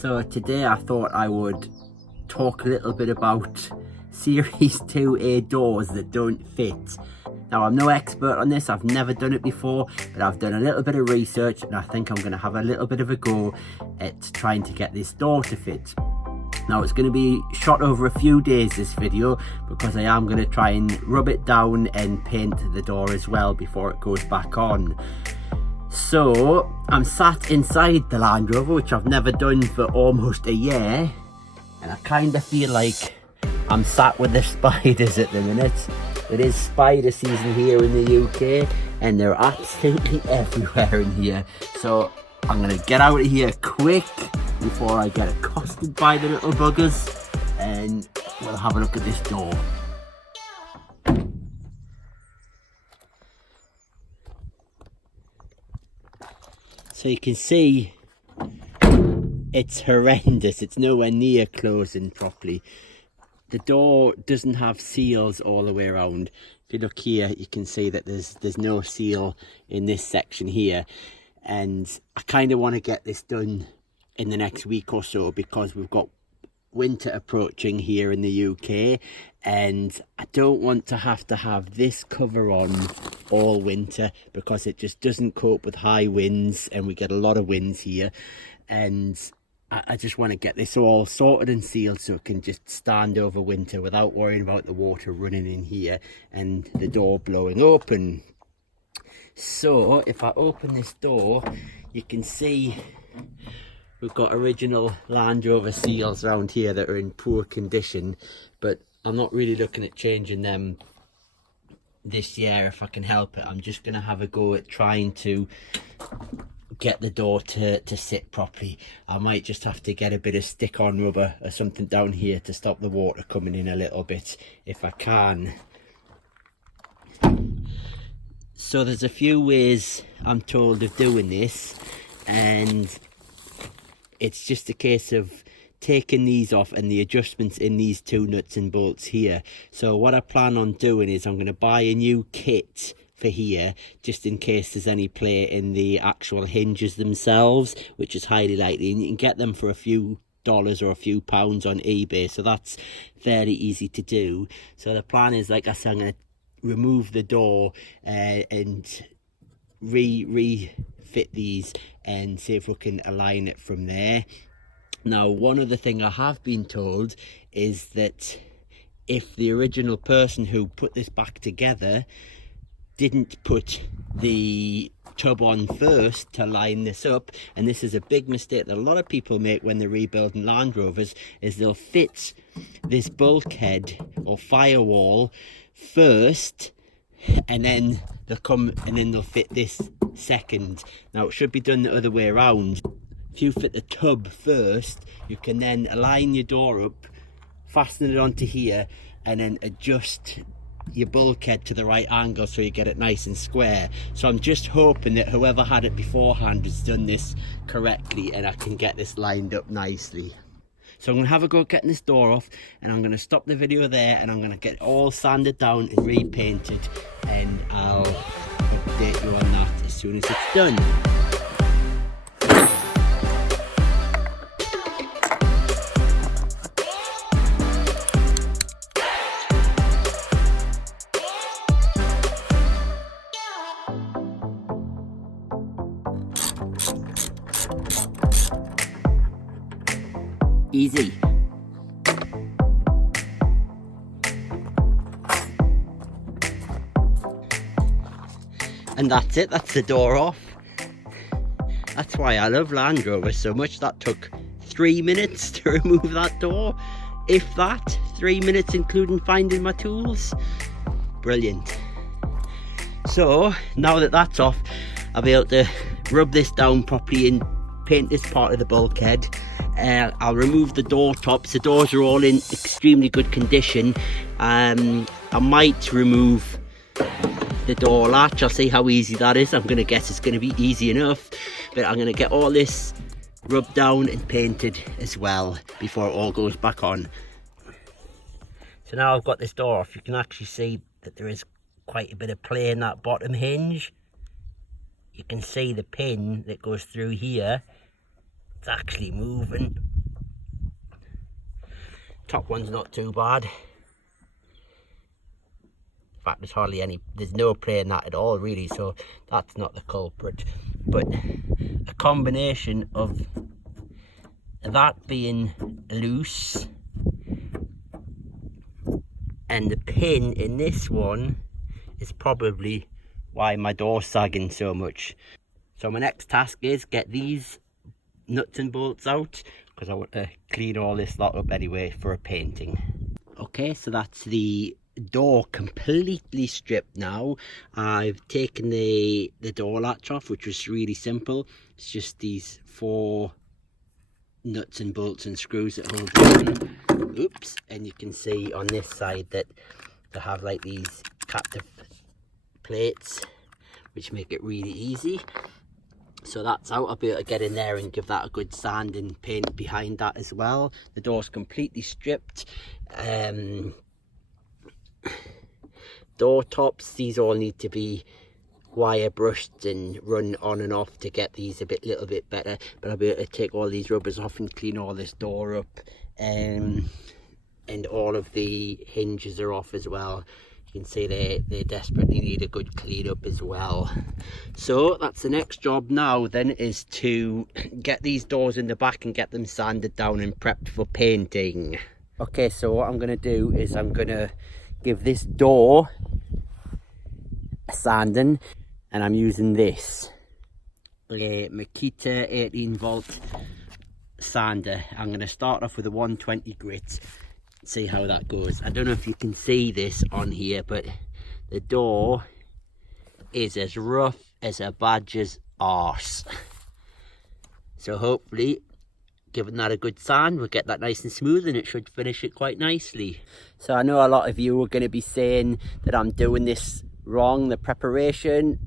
So today I thought I would talk a little bit about Series 2A doors that don't fit. Now, I'm no expert on this, I've never done it before, but I've done a little bit of research and I think I'm going to have a little bit of a go at trying to get this door to fit. Now, it's going to be shot over a few days, this video, because I am going to try and rub it down and paint the door as well before it goes back on. So, I'm sat inside the Land Rover, which I've never done for almost a year, and I kind of feel like I'm sat with the spiders at the minute. It is spider season here in the UK, and they're absolutely everywhere in here. So, I'm going to get out of here quick before I get accosted by the little buggers, and we'll have a look at this door. So you can see it's horrendous, it's nowhere near closing properly. The door doesn't have seals all the way around. If you look here, you can see that there's no seal in this section here. And I kind of want to get this done in the next week or so, because we've got winter approaching here in the UK, and I don't want to have this cover on all winter, because it just doesn't cope with high winds, and we get a lot of winds here, and I just want to get this all sorted and sealed so it can just stand over winter without worrying about the water running in here and the door blowing open. So if I open this door, you can see we've got original Land Rover seals around here that are in poor condition, but I'm not really looking at changing them this year if I can help it. I'm just going to have a go at trying to get the door to sit properly. I might just have to get a bit of stick-on rubber or something down here to stop the water coming in a little bit if I can. So there's a few ways I'm told of doing this, and it's just a case of taking these off and the adjustments in these two nuts and bolts here. So what I plan on doing is I'm going to buy a new kit for here, just in case there's any play in the actual hinges themselves, which is highly likely, and you can get them for a few dollars or a few pounds on eBay, so that's fairly easy to do. So the plan is, like I said, I'm going to remove the door and refit these and see if we can align it from there. Now, one other thing I have been told is that if the original person who put this back together didn't put the tub on first to line this up, and this is a big mistake that a lot of people make when they're rebuilding Land Rovers, is they'll fit this bulkhead or firewall first, and then they'll fit this second. Now, it should be done the other way around. If you fit the tub first, you can then align your door up, fasten it onto here, and then adjust your bulkhead to the right angle so you get it nice and square. So I'm just hoping that whoever had it beforehand has done this correctly and I can get this lined up nicely. So I'm going to have a go at getting this door off, and I'm going to stop the video there, and I'm going to get it all sanded down and repainted, and I'll update you on that as soon as it's done. Easy. And that's it, that's the door off. That's why I love Land Rover so much. That took 3 minutes to remove that door, if that. 3 minutes including finding my tools. Brilliant. So now that that's off, I'll be able to rub this down properly and paint this part of the bulkhead. I'll remove the door tops. The doors are all in extremely good condition. I might remove the door latch. I'll see how easy that is. I'm going to guess it's going to be easy enough, but I'm going to get all this rubbed down and painted as well before it all goes back on. So now I've got this door off, you can actually see that there is quite a bit of play in that bottom hinge. You can see the pin that goes through here, it's actually moving. top one's not too bad. In fact, there's hardly any, there's no play in that at all really, so that's not the culprit. But a combination of that being loose and the pin in this one is probably why my door's sagging so much. So my next task is get these nuts and bolts out, because I want to clean all this lot up anyway for a painting. Okay, so that's the door completely stripped now. I've taken the door latch off, which was really simple. It's just these 4 nuts and bolts and screws that hold it on. Oops, and you can see on this side that they have like these captive plates which make it really easy. So that's out. I'll be able to get in there and give that a good sand and paint behind that as well. The door's completely stripped. Door tops, these all need to be wire brushed and run on and off to get these a little bit better, but I'll be able to take all these rubbers off and clean all this door up, and all of the hinges are off as well. You can see they desperately need a good clean up as well. So that's the next job now then, is to get these doors in the back and get them sanded down and prepped for painting. Okay, so what I'm going to do is I'm going to give this door a sanding, and I'm using this Makita 18 volt sander. I'm going to start off with a 120 grit, see how that goes. I don't know if you can see this on here, but the door is as rough as a badger's arse. So hopefully, giving that a good sand, we'll get that nice and smooth, and it should finish it quite nicely. So I know a lot of you are going to be saying that I'm doing this wrong, the preparation.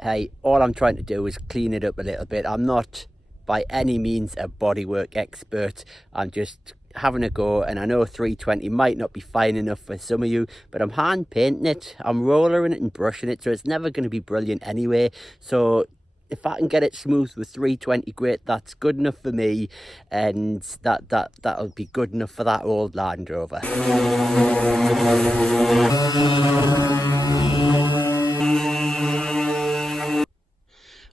Hey, all I'm trying to do is clean it up a little bit. I'm not by any means a bodywork expert. I'm just having a go, and I know 320 might not be fine enough for some of you, but I'm hand painting it, I'm rollering it and brushing it, so it's never going to be brilliant anyway. So if I can get it smooth with 320 grit, that's good enough for me, and that'll be good enough for that old Land Rover.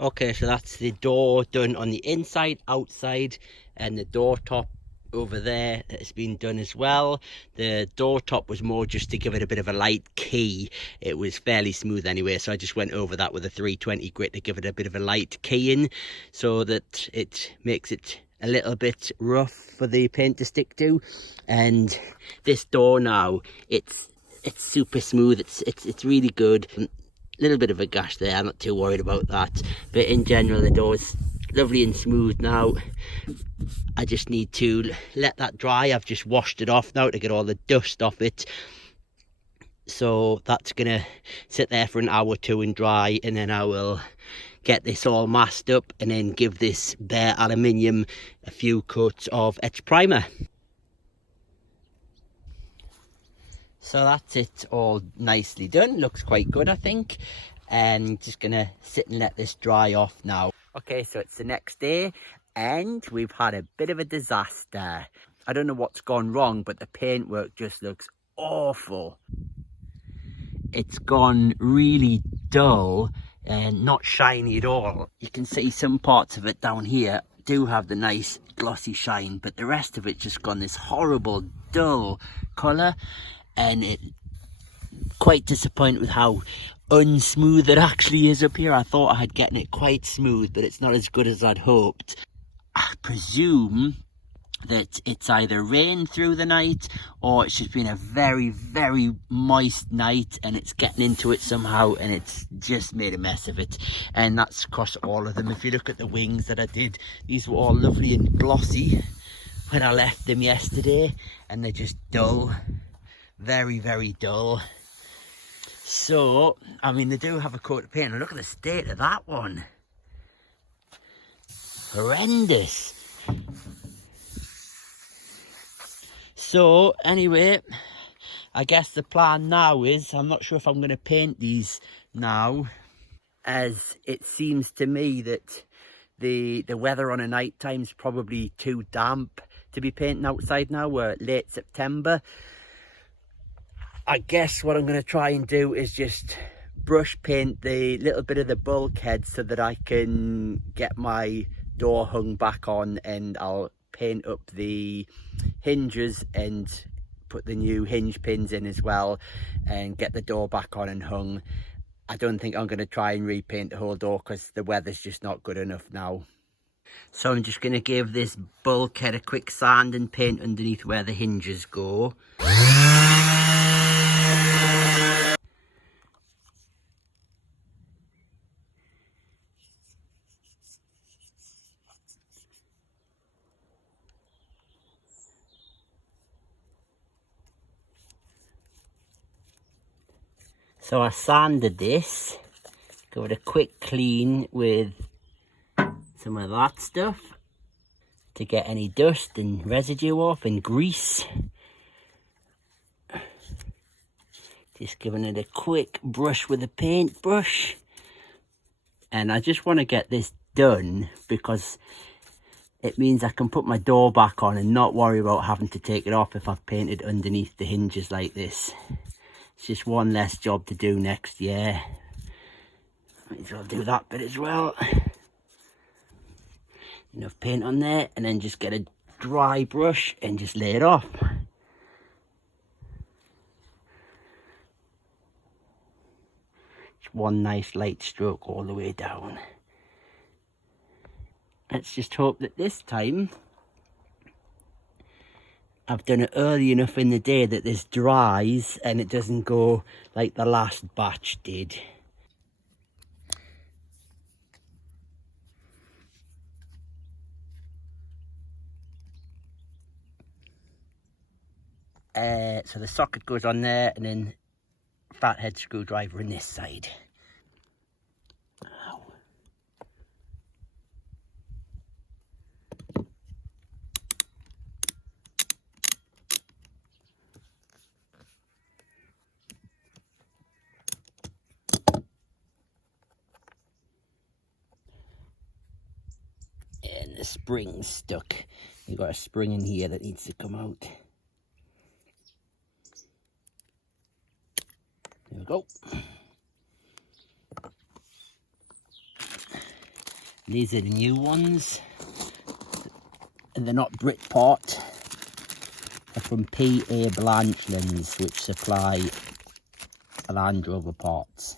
Okay, so that's the door done on the inside, outside, and the door top over there has been done as well. The door top was more just to give it a bit of a light key. It was fairly smooth anyway, so I just went over that with a 320 grit to give it a bit of a light keying, so that it makes it a little bit rough for the paint to stick to. And this door now, it's super smooth. It's really good. A little bit of a gash there, I'm not too worried about that, but in general the door's lovely and smooth now. I just need to let that dry. I've just washed it off now to get all the dust off it, so that's gonna sit there for an hour or two and dry, and then I will get this all masked up and then give this bare aluminium a few coats of etch primer. So that's it, all nicely done. Looks quite good, I think. And just gonna sit and let this dry off now. Okay, so it's the next day and we've had a bit of a disaster. I don't know what's gone wrong, but the paintwork just looks awful. It's gone really dull and not shiny at all. You can see some parts of it down here do have the nice glossy shine, but the rest of it just gone this horrible dull colour. And it quite disappointed with how unsmooth it actually is up here. I thought I had gotten it quite smooth, but it's not as good as I'd hoped. I presume that it's either rained through the night or it's just been a very, very moist night and it's getting into it somehow and it's just made a mess of it. And that's across all of them. If you look at the wings that I did, these were all lovely and glossy when I left them yesterday, and they're just dull. Very, very dull. So, I mean, they do have a coat of paint, and look at the state of that one. Horrendous. So, anyway, I guess the plan now is, I'm not sure if I'm going to paint these now, as it seems to me that the weather on a night time is probably too damp to be painting outside now. We're late September. I guess what I'm going to try and do is just brush paint the little bit of the bulkhead so that I can get my door hung back on, and I'll paint up the hinges and put the new hinge pins in as well and get the door back on and hung. I don't think I'm going to try and repaint the whole door because the weather's just not good enough now. So I'm just going to give this bulkhead a quick sand and paint underneath where the hinges go. So I sanded this, give it a quick clean with some of that stuff to get any dust and residue off and grease. Just giving it a quick brush with a paintbrush. And I just want to get this done because it means I can put my door back on and not worry about having to take it off if I've painted underneath the hinges like this. It's just one less job to do next year. Might as well do that bit as well. Enough paint on there, and then just get a dry brush and just lay it off. Just one nice light stroke all the way down. Let's just hope that this time I've done it early enough in the day that this dries and it doesn't go like the last batch did. So the socket goes on there, and then fathead screwdriver on this side. Ow. And the spring's stuck. You've got a spring in here that needs to come out. There we go. These are the new ones, and they're not Britport. They're from PA Blanchlands, which supply Land Rover parts.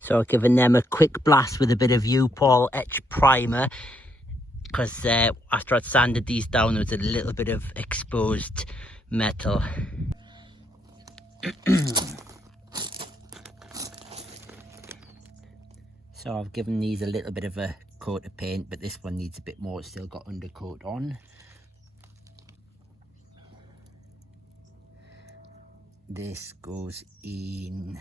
So I've given them a quick blast with a bit of U-Paul etch primer, because after I'd sanded these down, there was a little bit of exposed metal. So I've given these a little bit of a coat of paint, but this one needs a bit more. It's still got undercoat on. This goes in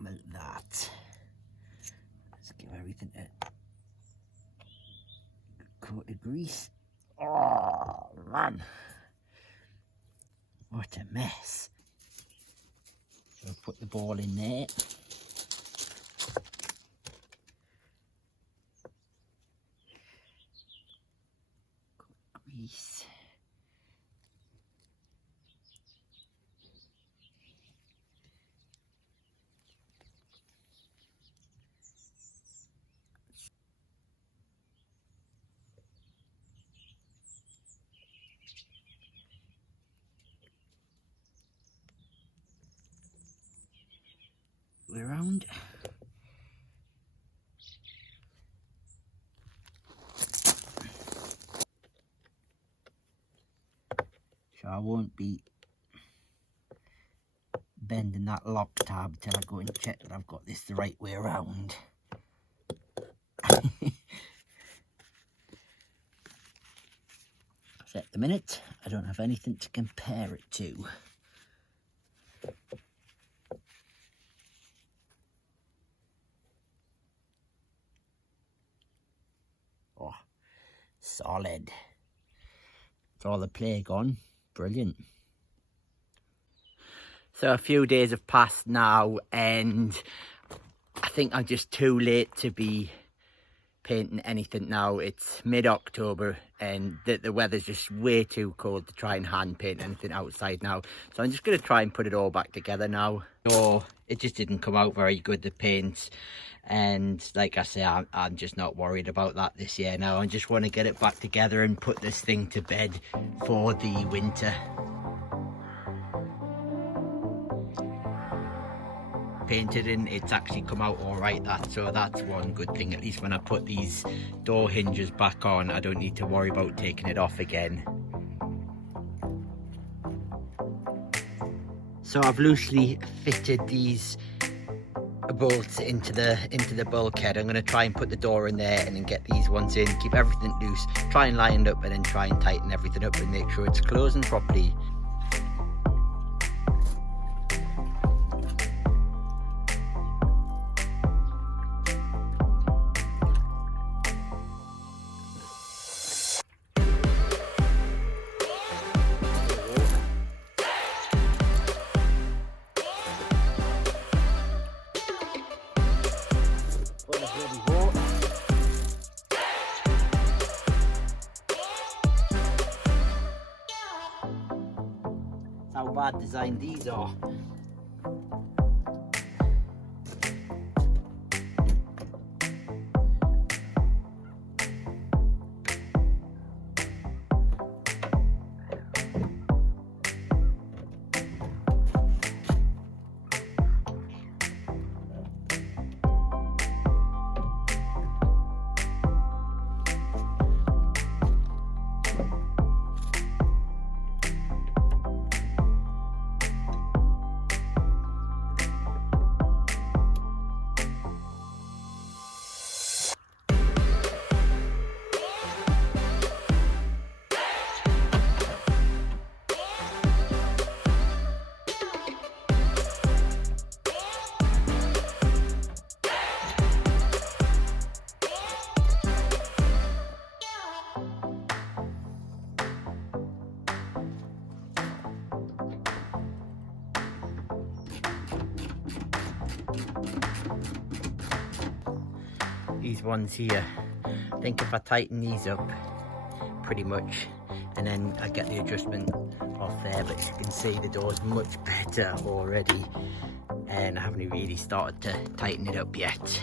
like that. Let's give everything a coat of grease. Oh man, what a mess. So I'll put the ball in there. Grease. Around. So I won't be bending that lock tab till I go and check that I've got this the right way around. So at the minute I don't have anything to compare it to. Oh, solid. It's all the play gone. Brilliant. So a few days have passed now, and I think I'm just too late to be painting anything now. It's mid-October and the weather's just way too cold to try and hand paint anything outside now. So I'm just going to try and put it all back together now. Oh, it just didn't come out very good, the paint. And like I say, I'm just not worried about that this year now. I just want to get it back together and put this thing to bed for the winter. Painted and it's actually come out all right, so that's one good thing. At least when I put these door hinges back on, I don't need to worry about taking it off again. So I've loosely fitted these bolts into the bulkhead. I'm going to try and put the door in there and then get these ones in, keep everything loose, try and line it up, and then try and tighten everything up and make sure it's closing properly. How bad designed these are. These ones here, I think if I tighten these up pretty much and then I get the adjustment off there, but as you can see the door's much better already and I haven't really started to tighten it up yet.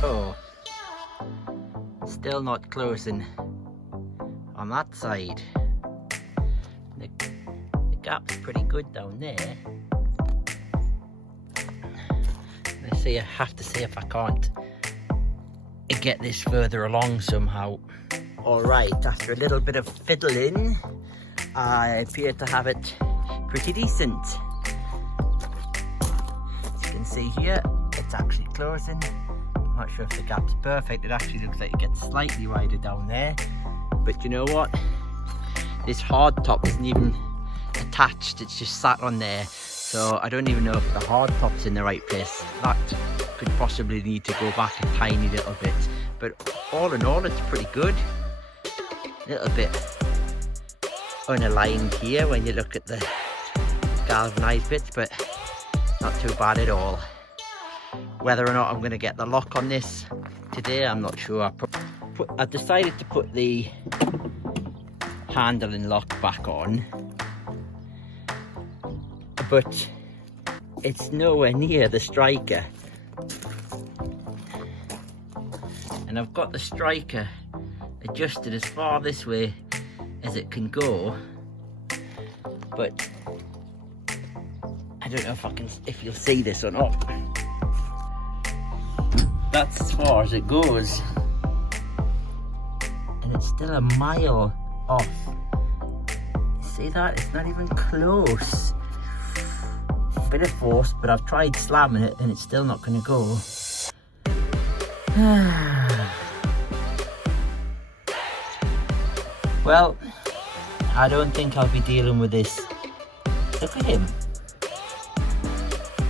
Oh, still not closing on that side. The gap's pretty good down there. Let's see, I have to see if I can't get this further along somehow. Alright, after a little bit of fiddling, I appear to have it pretty decent. As you can see here, it's actually closing. I'm not sure if the gap's perfect. It actually looks like it gets slightly wider down there. But you know what? This hard top isn't even attached. It's just sat on there. So I don't even know if the hard top's in the right place. That could possibly need to go back a tiny little bit. But all in all, it's pretty good. A little bit unaligned here when you look at the galvanized bits, but not too bad at all. Whether or not I'm going to get the lock on this today, I'm not sure. I decided to put the handle and lock back on, but it's nowhere near the striker. And I've got the striker adjusted as far this way as it can go, but I don't know if you'll see this or not. that's as far as it goes. And it's still a mile off. See that? It's not even close. Bit of force, but I've tried slamming it and it's still not going to go. Well, I don't think I'll be dealing with this. Look at him.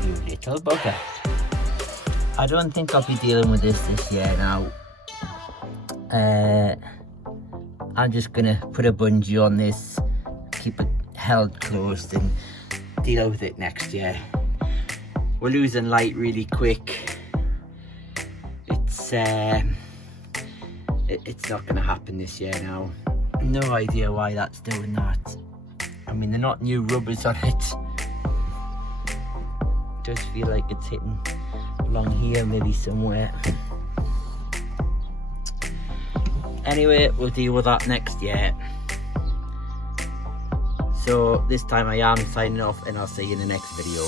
You little bugger. I don't think I'll be dealing with this year now. I'm just going to put a bungee on this, keep it held closed and deal with it next year. We're losing light really quick. It's not going to happen this year now. No idea why that's doing that. I mean, they're not new rubbers on it. It does feel like it's hitting along here maybe somewhere. Anyway, we'll deal with that next year. So this time I am signing off and I'll see you in the next video.